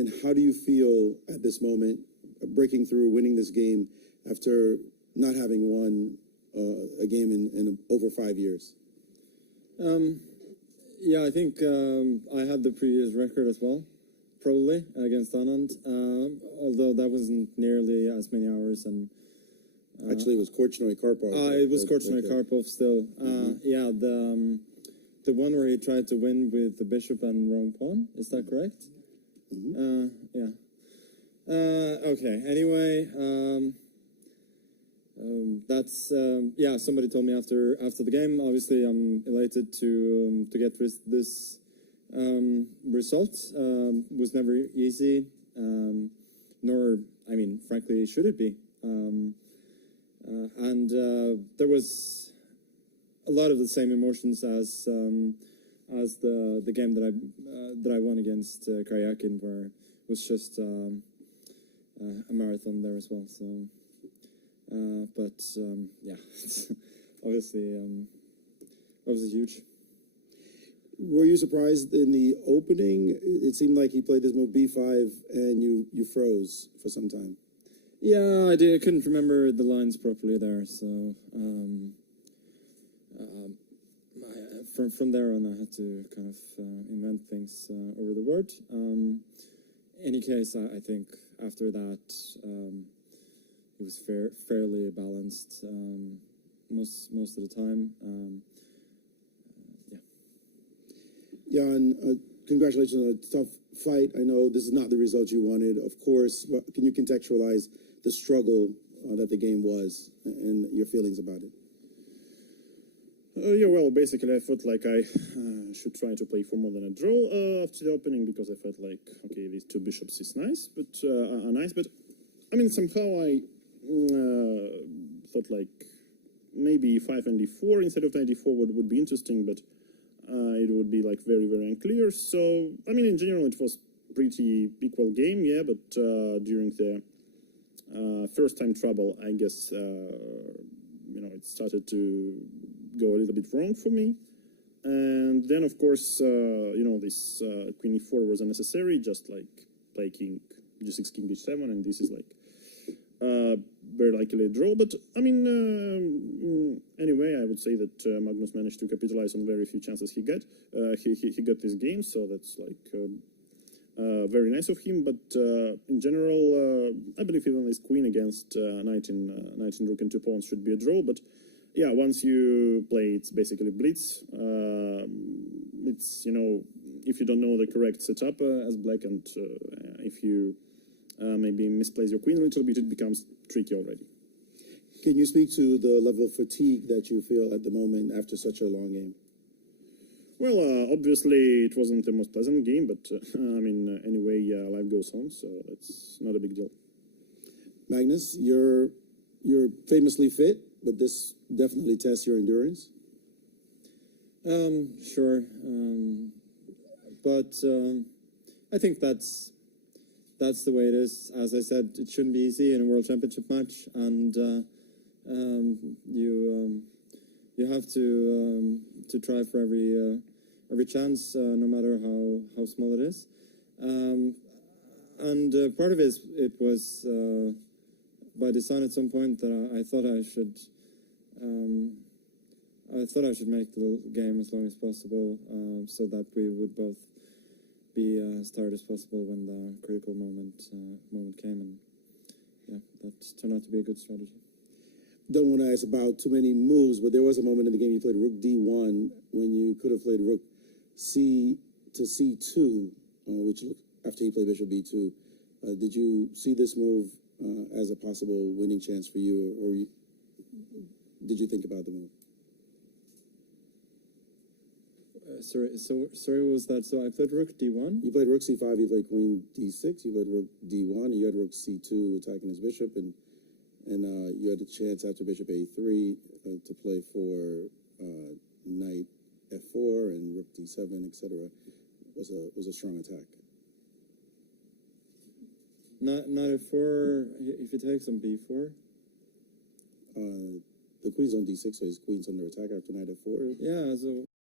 And how do you feel at this moment, breaking through, winning this game after not having won a game in over 5 years? Yeah, I think I had the previous record as well, probably, against Anand, although that wasn't nearly as many hours. And Actually, it was Korchnoi Karpov. it was Korchnoi Karpov still. Yeah, the one where he tried to win with the bishop and wrong pawn. Is that correct? Yeah. Okay. Anyway, that's yeah. Somebody told me after the game. Obviously, I'm elated to get this result. Was never easy, nor, I mean, frankly, should it be? And there was a lot of the same emotions as the game that I won against Karyakin, where it was just a marathon there as well. So, but yeah, it's obviously huge. Were you surprised in the opening? It seemed like he played this move b5 and you froze for some time. Yeah, I did. I couldn't remember the lines properly there, so from there on, I had to kind of invent things over the word. Any case, I think after that, it was fairly balanced most of the time. Yeah, and congratulations on a tough fight. I know this is not the result you wanted, of course, but can you contextualize the struggle that the game was and your feelings about it? Yeah, well, basically, I felt like I should try to play for more than a draw after the opening, because I felt like, okay, these two bishops is nice, but I mean, somehow I thought like maybe e5 and d4 instead of knight d4 would be interesting, but it would be like very unclear. So, I mean, in general, it was pretty equal game, yeah, but during the first time trouble, I guess, you know, it started to go a little bit wrong for me. And then, of course, you know, this queen e4 was unnecessary, just like play king g6, king h7, and this is like very likely a draw. But, I mean, anyway, I would say that Magnus managed to capitalize on very few chances he got. He got this game, so that's like very nice of him. But in general, I believe even this queen against knight in rook and two pawns should be a draw. But yeah, once you play, it's basically blitz. It's, you know, if you don't know the correct setup as black, and if you maybe misplace your queen a little bit, it becomes tricky already. Can you speak to the level of fatigue that you feel at the moment after such a long game? Well, obviously it wasn't the most pleasant game, but I mean, anyway, life goes on, so it's not a big deal. Magnus, you're famously fit, but this definitely tests your endurance. Sure, but I think that's the way it is. As I said, it shouldn't be easy in a World Championship match, and you have to try for every chance, no matter how small it is. And part of it was by design at some point that I thought I should make the game as long as possible, so that we would both be as tired as possible when the critical moment came, and yeah, that turned out to be a good strategy. Don't want to ask about too many moves, but there was a moment in the game you played rook d1 when you could have played rook c to c2, which after he played bishop b2. Did you see this move as a possible winning chance for you, or did you think about the move? Sorry, what was that? So I played rook d1? You played rook c5, you played queen d6, you played rook d1, and you had rook c2 attacking his bishop, and you had a chance after bishop a3 to play for knight f4 and rook d7, etc. Was a strong attack. Knight f4, if he takes on b4? The queen's on d6, so his queen's under attack after knight f4. Yeah, so